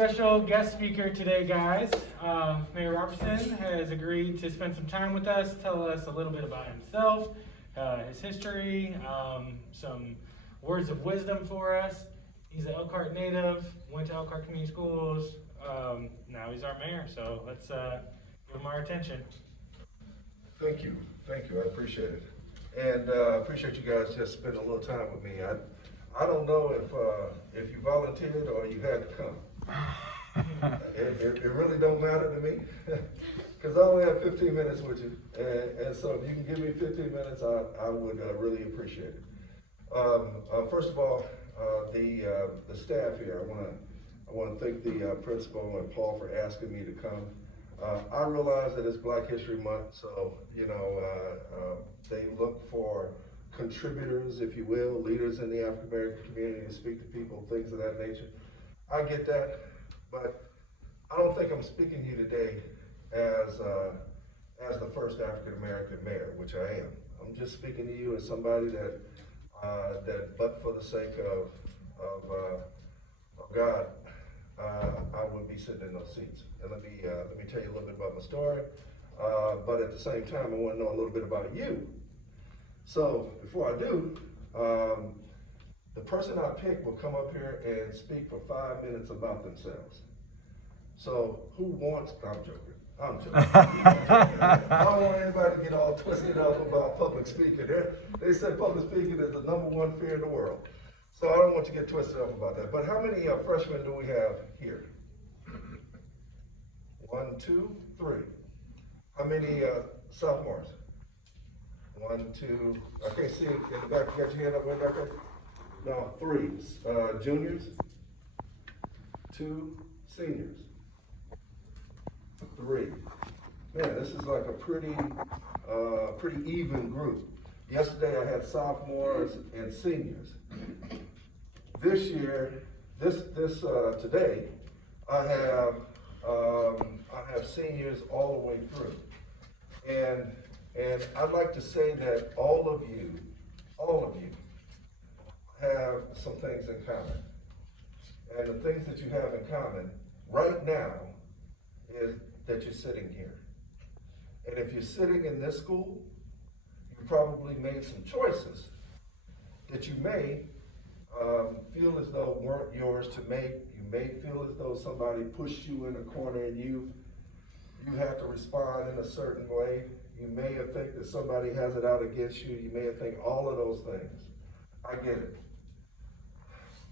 special guest speaker today, guys. Mayor Robertson has agreed to spend some time with us, tell us a little bit about himself, his history, some words of wisdom for us. He's an Elkhart native, went to Elkhart Community Schools. Now he's our mayor, so let's give him our attention. Thank you, I appreciate it. And appreciate you guys just spending a little time with me. I don't know if you volunteered or you had to come. It really don't matter to me, because I only have 15 minutes with you. And so if you can give me 15 minutes, I would really appreciate it. First of all, the staff here, I want to thank the principal and Paul for asking me to come. I realize that it's Black History Month, so they look for contributors, if you will, leaders in the African American community to speak to people, things of that nature. I get that, but I don't think I'm speaking to you today as the first African American mayor, which I am. I'm just speaking to you as somebody that but for the sake of God, I would be sitting in those seats. And let me tell you a little bit about my story, but at the same time, I want to know a little bit about you. So before I do, the person I pick will come up here and speak for 5 minutes about themselves. So who wants, I'm joking. I don't want anybody to get all twisted up about public speaking. They say public speaking is the #1 fear in the world. So I don't want you to get twisted up about that. But how many freshmen do we have here? 1, 2, 3. How many sophomores? 1, 2, I can't see it in the back. You got your hand up way back there? No, 3. Juniors? 2 seniors? 3. Man, this is like a pretty even group. Yesterday I had sophomores and seniors. This year, today, I have seniors all the way through. And I'd like to say that all of you have some things in common. And the things that you have in common right now is that you're sitting here. And if you're sitting in this school, you probably made some choices that you may feel as though weren't yours to make. You may feel as though somebody pushed you in a corner and you had to respond in a certain way. You may have think that somebody has it out against you. You may have think all of those things. I get it.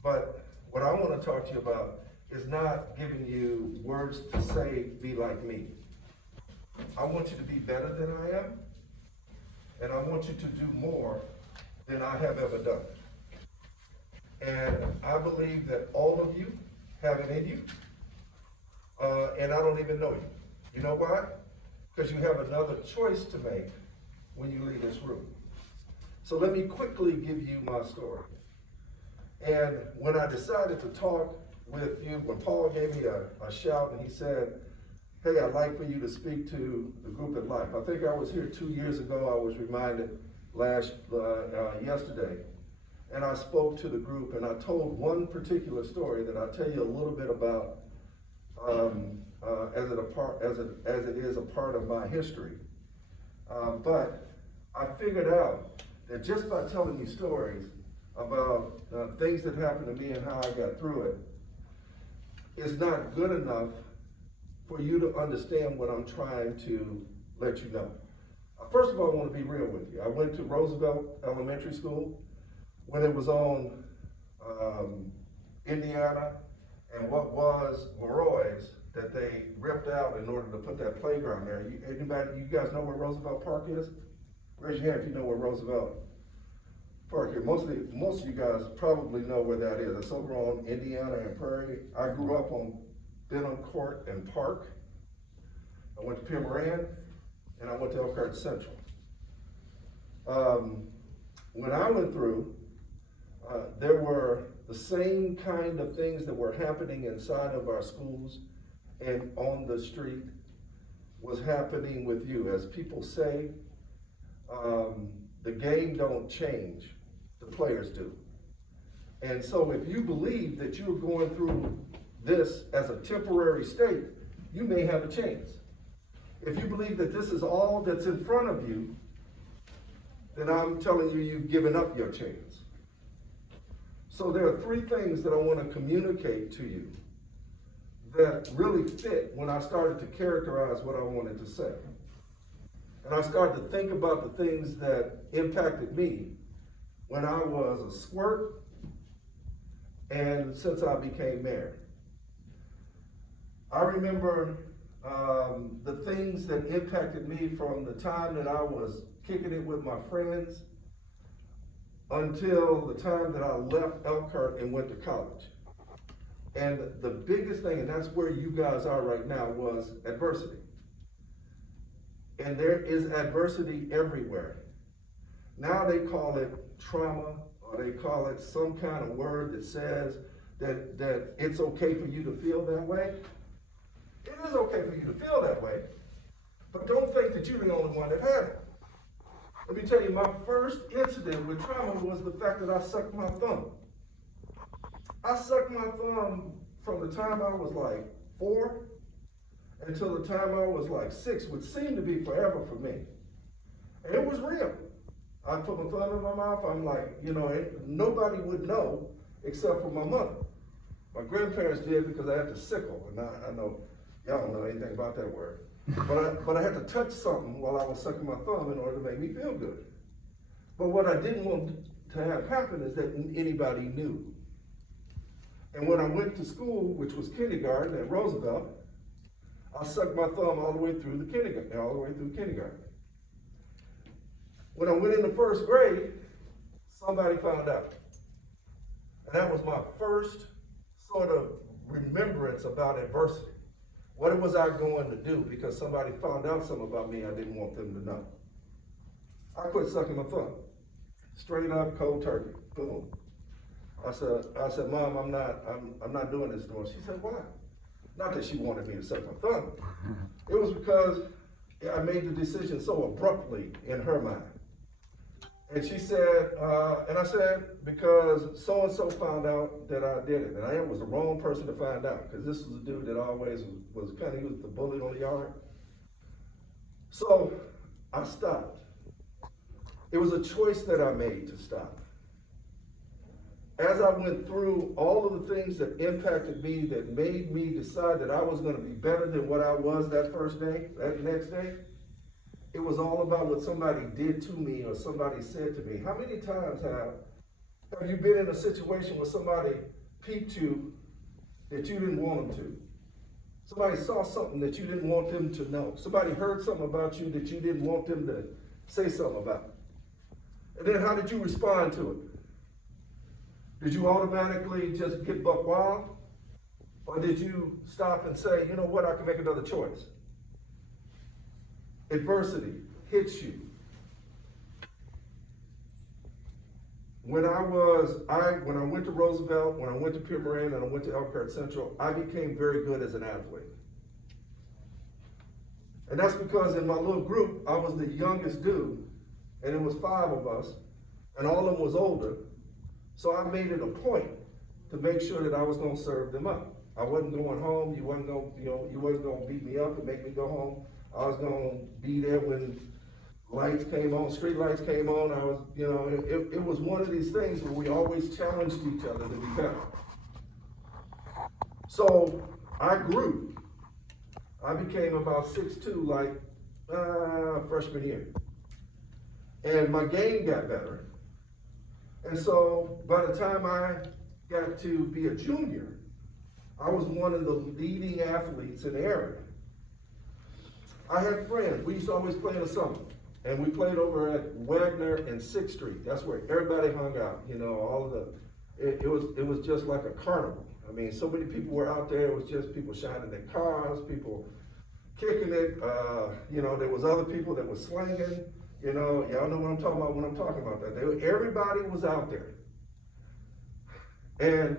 But what I want to talk to you about is not giving you words to say, be like me. I want you to be better than I am, and I want you to do more than I have ever done. And I believe that all of you have it in you, and I don't even know you. You know why? Because you have another choice to make when you leave this room. So let me quickly give you my story. And when I decided to talk with you, when Paul gave me a shout and he said, hey, I'd like for you to speak to the group at Life. I think I was here 2 years ago. I was reminded yesterday. And I spoke to the group and I told one particular story that I'll tell you a little bit about as it is a part of my history. But I figured out that just by telling you stories about things that happened to me and how I got through it is not good enough for you to understand what I'm trying to let you know. First of all, I want to be real with you. I went to Roosevelt Elementary School when it was on Indiana and what was Leroy's that they ripped out in order to put that playground there. You guys know where Roosevelt Park is? Raise your hand if you know where Roosevelt Park is. Most of you guys probably know where that is. It's over on Indiana and Prairie. I grew up on Benham Court and Park. I went to Pierre Moran and I went to Elkhart Central. When I went through, there were the same kind of things that were happening inside of our schools and on the street was happening with you. As people say, the game don't change, the players do. And so if you believe that you're going through this as a temporary state, you may have a chance. If you believe that this is all that's in front of you, then I'm telling you, you've given up your chance. So there are three things that I want to communicate to you that really fit when I started to characterize what I wanted to say. And I started to think about the things that impacted me when I was a squirt and since I became married. I remember the things that impacted me from the time that I was kicking it with my friends until the time that I left Elkhart and went to college. And the biggest thing, and that's where you guys are right now, was adversity. And there is adversity everywhere. Now they call it trauma, or they call it some kind of word that says that it's okay for you to feel that way. It is okay for you to feel that way, but don't think that you're the only one that had it. Let me tell you, my first incident with trauma was the fact that I sucked my thumb. I sucked my thumb from the time I was like 4 until the time I was like 6, which seemed to be forever for me. And it was real. I put my thumb in my mouth, I'm like, nobody would know except for my mother. My grandparents did because I had the sickle, and I know y'all don't know anything about that word. But I had to touch something while I was sucking my thumb in order to make me feel good. But what I didn't want to have happen is that anybody knew. And when I went to school, which was kindergarten at Roosevelt, I sucked my thumb all the way through kindergarten. When I went into first grade, somebody found out. And that was my first sort of remembrance about adversity. What was I going to do? Because somebody found out something about me I didn't want them to know. I quit sucking my thumb. Straight up, cold turkey, boom. I said, Mom, I'm not doing this anymore. She said, why? Not that she wanted me to suck my thumb. It was because I made the decision so abruptly in her mind. And she said, and I said, because so-and-so found out that I did it. And I was the wrong person to find out, because this was a dude that always was he was the bully on the yard. So I stopped. It was a choice that I made to stop. As I went through all of the things that impacted me, that made me decide that I was going to be better than what I was that first day, that next day, it was all about what somebody did to me or somebody said to me. How many times have you been in a situation where somebody peeped you that you didn't want them to? Somebody saw something that you didn't want them to know. Somebody heard something about you that you didn't want them to say something about. And then how did you respond to it? Did you automatically just get buck wild? Or did you stop and say, you know what, I can make another choice? Adversity hits you. When I went to Roosevelt, when I went to Pure Moran, and I went to Elkhart Central, I became very good as an athlete. And that's because in my little group, I was the youngest dude, and it was 5 of us, and all of them was older. So I made it a point to make sure that I was going to serve them up. I wasn't going home. You wasn't going to beat me up and make me go home. I was going to be there when lights came on, street lights came on. I was, it was one of these things where we always challenged each other to be better. So I grew. I became about 6'2", like freshman year. And my game got better. And so by the time I got to be a junior, I was one of the leading athletes in the area. I had friends. We used to always play in the summer. And we played over at Wagner and 6th Street. That's where everybody hung out. It was just like a carnival. I mean, so many people were out there. It was just people shining their cars, people kicking it. There was other people that were slinging. Y'all know what I'm talking about when I'm talking about that. Everybody was out there. And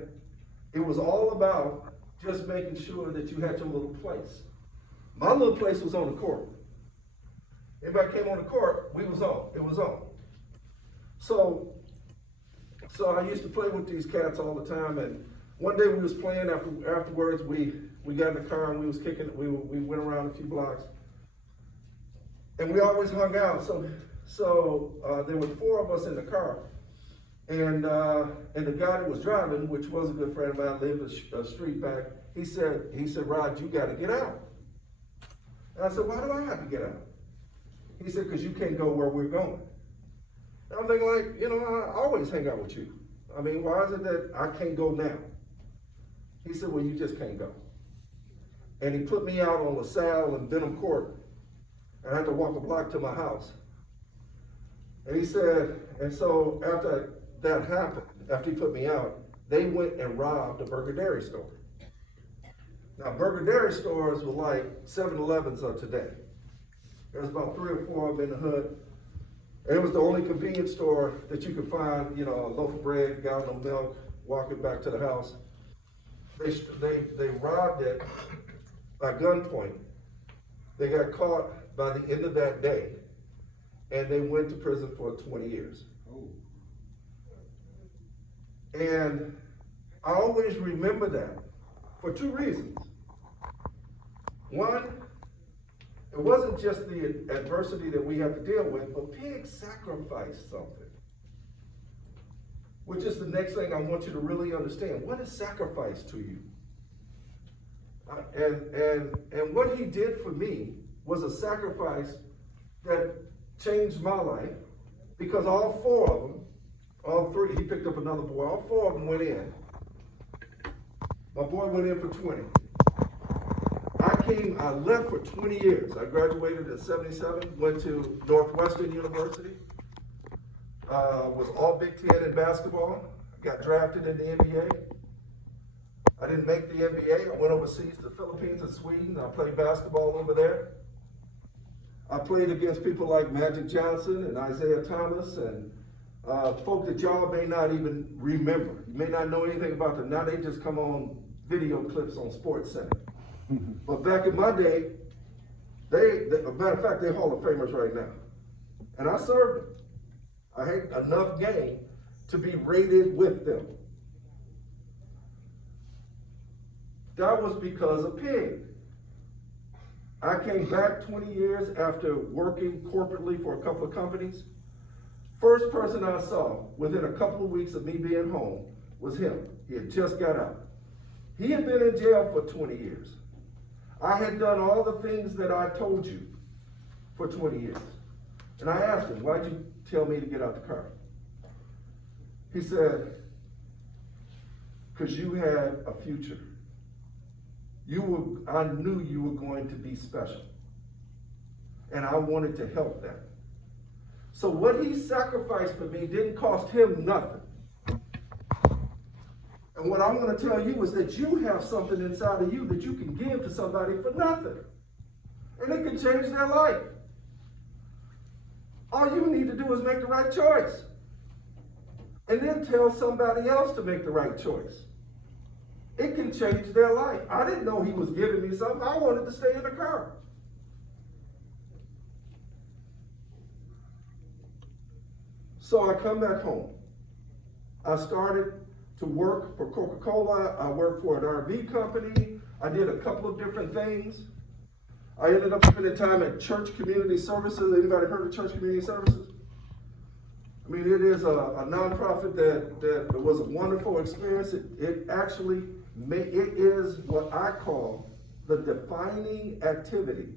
it was all about just making sure that you had your little place. My little place was on the court. Everybody came on the court, we was on. It was on. So I used to play with these cats all the time, and One day we was playing, afterwards we got in the car and we was kicking it, we went around a few blocks. And we always hung out, so there were 4 of us in the car. And the guy that was driving, which was a good friend of mine, lived a street back, he said, Rod, you gotta get out. And I said, why do I have to get out? He said, because you can't go where we're going. And I'm thinking like, I always hang out with you. I mean, why is it that I can't go now? He said, well, you just can't go. And he put me out on LaSalle and Benham Court. And I had to walk a block to my house. And he said, and so after that happened, after he put me out, they went and robbed a Burger Dairy store. Now, Burger Dairy stores were like 7-Elevens of today. There's about 3 or 4 of them in the hood. And it was the only convenience store that you could find, a loaf of bread, a gallon of milk, walking back to the house. They robbed it by gunpoint. They got caught by the end of that day, and they went to prison for 20 years. Oh. And I always remember that for 2 reasons. One, it wasn't just the adversity that we have to deal with, but Pig sacrificed something. Which is the next thing I want you to really understand. What is sacrifice to you? And what he did for me was a sacrifice that changed my life, because all 4 of them, all 3, he picked up another boy, all 4 of them went in. My boy went in for 20. I left for 20 years. I graduated in '77, went to Northwestern University, was all Big Ten in basketball, got drafted in the NBA. I didn't make the NBA. I went overseas to the Philippines and Sweden. I played basketball over there. I played against people like Magic Johnson and Isaiah Thomas and folk that y'all may not even remember. You may not know anything about them. Now they just come on video clips on Sports Center. But back in my day, matter of fact, they're Hall of Famers right now. And I served them. I had enough game to be rated with them. That was because of Pig. I came back 20 years after working corporately for a couple of companies. First person I saw within a couple of weeks of me being home was him. He had just got out. He had been in jail for 20 years. I had done all the things that I told you for 20 years. And I asked him, why'd you tell me to get out the car? He said, because you had a future. I knew you were going to be special. And I wanted to help that. So what he sacrificed for me didn't cost him nothing. And what I want to tell you is that you have something inside of you that you can give to somebody for nothing. And it can change their life. All you need to do is make the right choice. And then tell somebody else to make the right choice. It can change their life. I didn't know he was giving me something. I wanted to stay in the car. So I come back home. I started to work for Coca-Cola. I worked for an RV company. I did a couple of different things. I ended up spending time at Church Community Services. Anybody heard of Church Community Services? I mean, it is a nonprofit that was a wonderful experience. It is what I call the defining activity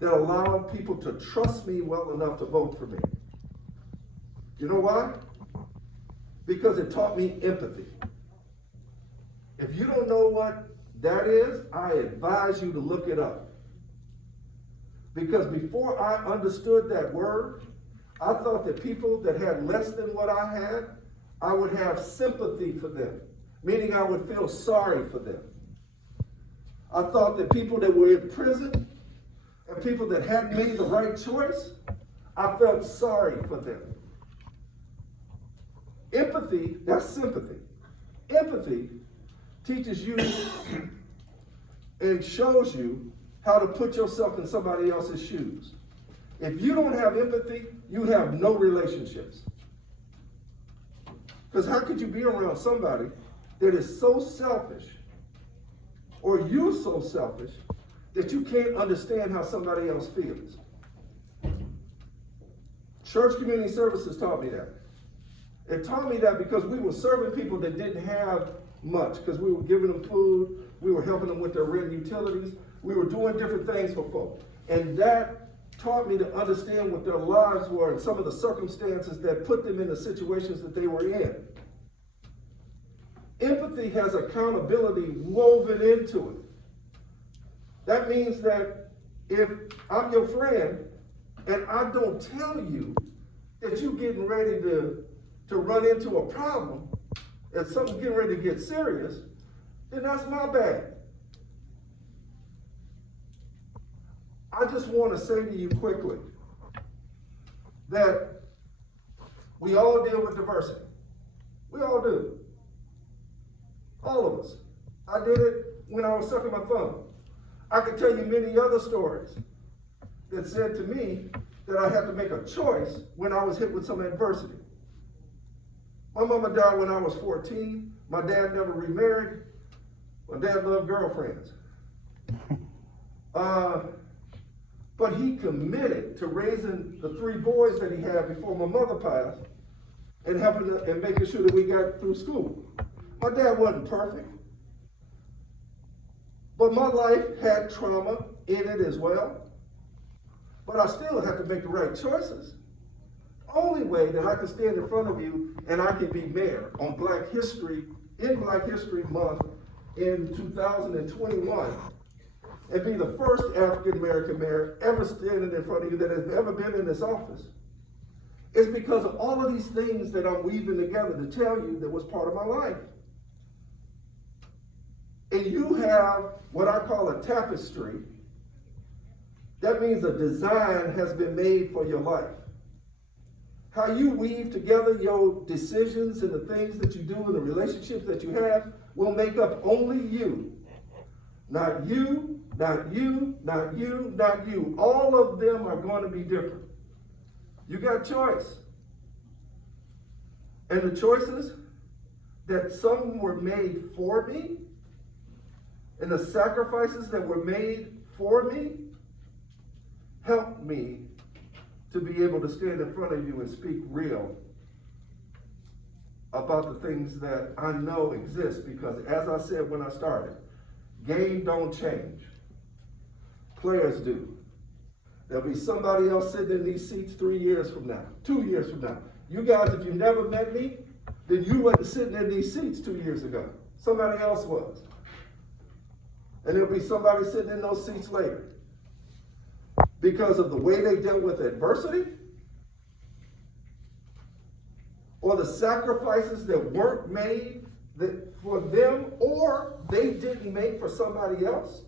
that allowed people to trust me well enough to vote for me. You know why? Because it taught me empathy. If you don't know what that is, I advise you to look it up. Because before I understood that word, I thought that people that had less than what I had, I would have sympathy for them, meaning I would feel sorry for them. I thought that people that were in prison and people that hadn't made the right choice, I felt sorry for them. Empathy, that's sympathy. Empathy teaches you and shows you how to put yourself in somebody else's shoes. If you don't have empathy, you have no relationships. Because how could you be around somebody that is so selfish, or you're so selfish, that you can't understand how somebody else feels. Church community services taught me that. It taught me that because we were serving people that didn't have much, because we were giving them food, we were helping them with their rent and utilities, we were doing different things for folk. And that taught me to understand what their lives were and some of the circumstances that put them in the situations that they were in. Empathy has accountability woven into it. That means that if I'm your friend and I don't tell you that you're getting ready to run into a problem, and something's getting ready to get serious, then that's my bad. I just want to say to you quickly that we all deal with diversity. We all do. All of us. I did it when I was sucking my thumb. I could tell you many other stories that said to me that I had to make a choice when I was hit with some adversity. My mama died when I was 14. My dad never remarried. My dad loved girlfriends. But he committed to raising the 3 boys that he had before my mother passed and helping and making sure that we got through school. My dad wasn't perfect, but my life had trauma in it as well. But I still had to make the right choices. The only way that I can stand in front of you and I can be mayor on Black History Month in 2021 and be the first African American mayor ever standing in front of you that has ever been in this office is because of all of these things that I'm weaving together to tell you that was part of my life. And you have what I call a tapestry. That means a design has been made for your life. How you weave together your decisions and the things that you do and the relationships that you have will make up only you. Not you, not you, not you, not you. All of them are going to be different. You got choice. And the choices that some were made for me and the sacrifices that were made for me helped me to be able to stand in front of you and speak real about the things that I know exist, because as I said when I started, game don't change. Players do. There'll be somebody else sitting in these seats 3 years from now, 2 years from now. You guys, if you never met me, then you wasn't sitting in these seats 2 years ago. Somebody else was. And there'll be somebody sitting in those seats later. Because of the way they dealt with adversity, or the sacrifices that weren't made for them, or they didn't make for somebody else,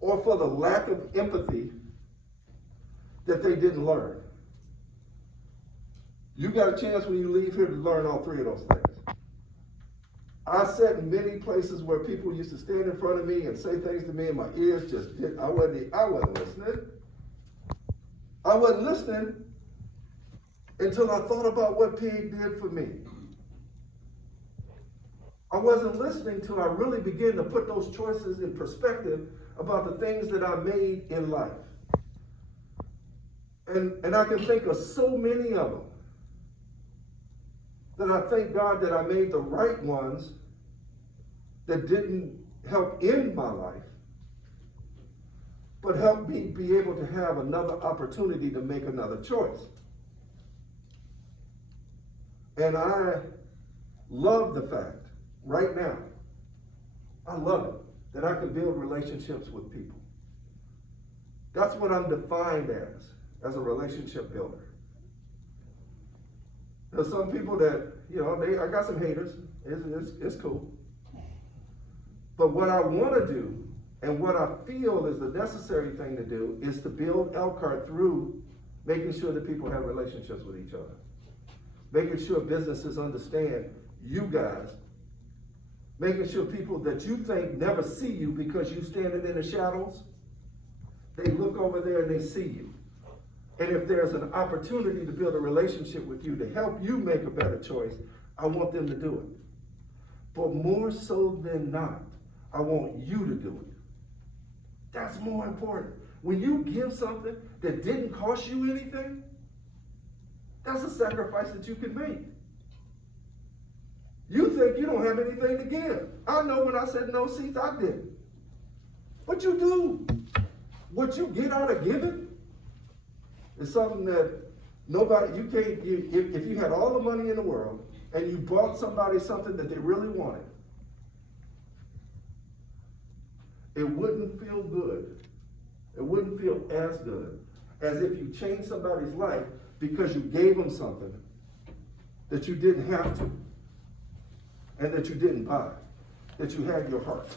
or for the lack of empathy that they didn't learn. You got a chance when you leave here to learn all 3 of those things. I sat in many places where people used to stand in front of me and say things to me, and my ears just didn't. I wasn't listening. I wasn't listening until I thought about what Pig did for me. I wasn't listening till I really began to put those choices in perspective about the things that I made in life. And I can think of so many of them that I thank God that I made the right ones that didn't help end my life, but helped me be able to have another opportunity to make another choice. And I love the fact, right now, I love it, that I can build relationships with people. That's what I'm defined as a relationship builder. There's some people that, I got some haters. It's cool. But what I want to do, and what I feel is the necessary thing to do, is to build Elkhart through making sure that people have relationships with each other. Making sure businesses understand you guys. Making sure people that you think never see you because you standing in the shadows, they look over there and they see you. And if there's an opportunity to build a relationship with you to help you make a better choice, I want them to do it. but more so than not, I want you to do it. That's more important. When you give something that didn't cost you anything, that's a sacrifice that you can make. You think you don't have anything to give. I know when I said no seats, I didn't. But you do. What you get out of giving is something that nobody, you can't, if you had all the money in the world and you bought somebody something that they really wanted, it wouldn't feel good. It wouldn't feel as good as if you changed somebody's life because you gave them something that you didn't have to and that you didn't buy, that you had your heart.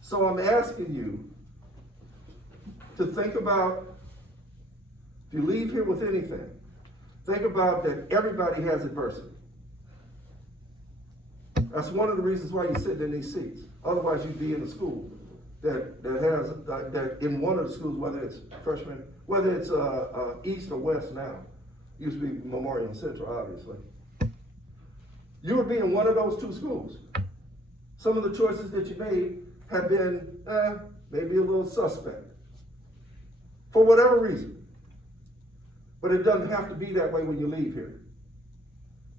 So I'm asking you to think about, if you leave here with anything, think about that everybody has adversity. That's one of the reasons why you're sitting in these seats. Otherwise, you'd be in a school that in one of the schools, whether it's freshman, whether it's East or West now, used to be Memorial and Central, obviously. You would be in one of those two schools. Some of the choices that you made have been maybe a little suspect, for whatever reason. But it doesn't have to be that way when you leave here.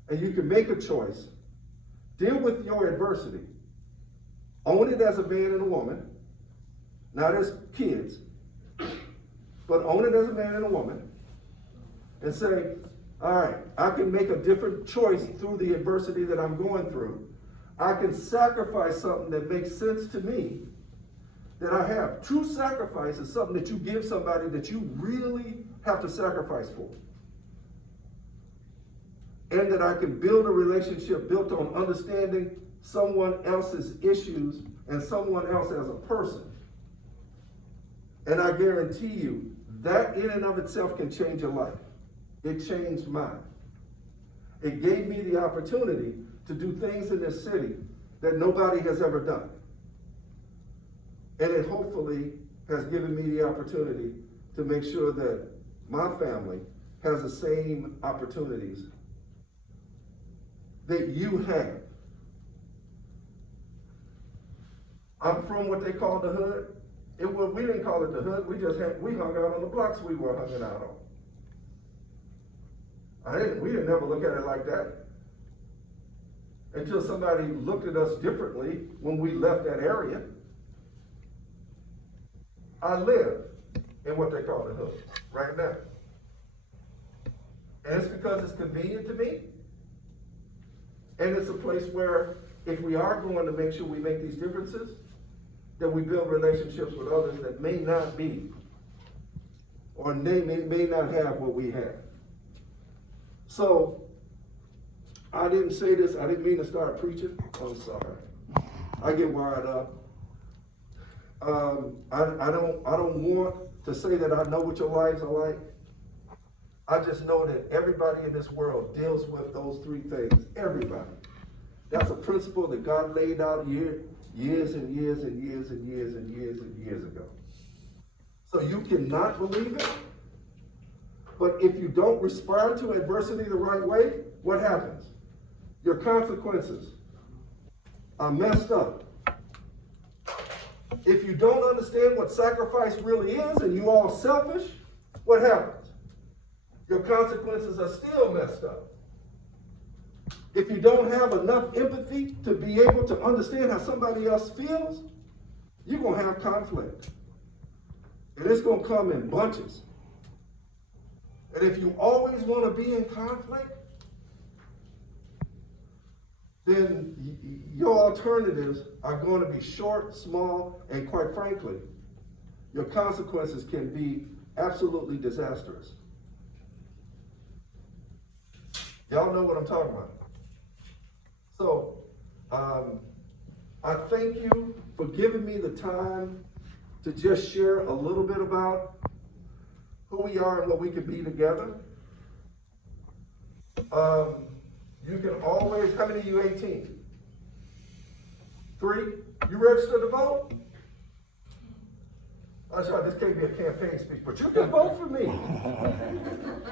And you can make a choice, deal with your adversity, own it as a man and a woman, not as kids, but own it as a man and a woman, and say, all right, I can make a different choice through the adversity that I'm going through. I can sacrifice something that makes sense to me that I have. True sacrifice is something that you give somebody that you really have to sacrifice for. And that I can build a relationship built on understanding someone else's issues and someone else as a person. And I guarantee you, that in and of itself can change your life. It changed mine. It gave me the opportunity to do things in this city that nobody has ever done. And it hopefully has given me the opportunity to make sure that my family has the same opportunities that you have. I'm from what they call the hood. We didn't call it the hood, we hung out on the blocks we were hanging out on. We didn't ever look at it like that until somebody looked at us differently when we left that area. I live in what they call the hood right now. And it's because it's convenient to me. And it's a place where if we are going to make sure we make these differences, that we build relationships with others that may not be, or they may not have what we have. So, I didn't say this, I didn't mean to start preaching. I'm sorry. I get wired up. I don't want to say that I know what your lives are like. I just know that everybody in this world deals with those three things. Everybody. That's a principle that God laid out years and years and years and years and years and years ago. So you cannot believe it. But if you don't respond to adversity the right way, what happens? Your consequences are messed up. If you don't understand what sacrifice really is and you all selfish, what happens? Your consequences are still messed up. If you don't have enough empathy to be able to understand how somebody else feels, you're going to have conflict. And it's going to come in bunches. And if you always want to be in conflict, then your alternatives are going to be short, small, and quite frankly, your consequences can be absolutely disastrous. Y'all know what I'm talking about. So, I thank you for giving me the time to just share a little bit about who we are and what we can be together. You can always, how many of you 18? 3? You registered to vote? I'm sorry, this can't be a campaign speech, but you can vote for me.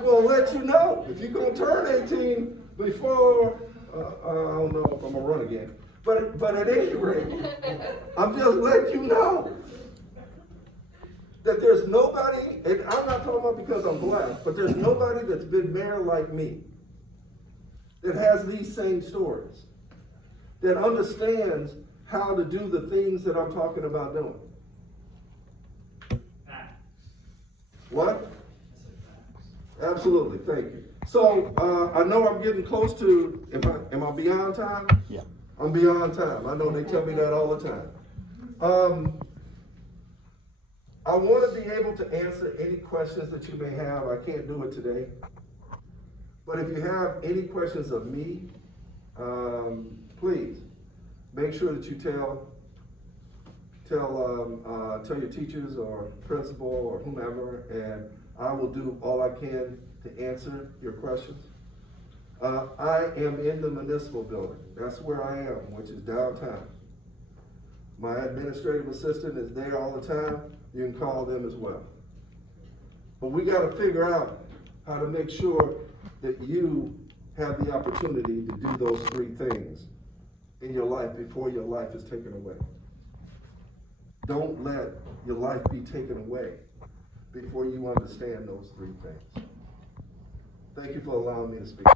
We'll let you know if you're going to turn 18 before I don't know if I'm gonna run again. But at any rate, I'm just letting you know that there's nobody, and I'm not talking about because I'm black, but there's nobody that's been mayor like me that has these same stories, that understands how to do the things that I'm talking about doing. What? Absolutely, thank you. So, I know I'm getting close to, am I beyond time? Yeah. I'm beyond time. I know they tell me that all the time. I want to be able to answer any questions that you may have. I can't do it today. But if you have any questions of me, please make sure that you tell your teachers or principal or whomever, and I will do all I can to answer your questions. I am in the municipal building. That's where I am, which is downtown. My administrative assistant is there all the time. You can call them as well. But we got to figure out how to make sure that you have the opportunity to do those three things in your life before your life is taken away. Don't let your life be taken away before you understand those three things. Thank you for allowing me to speak.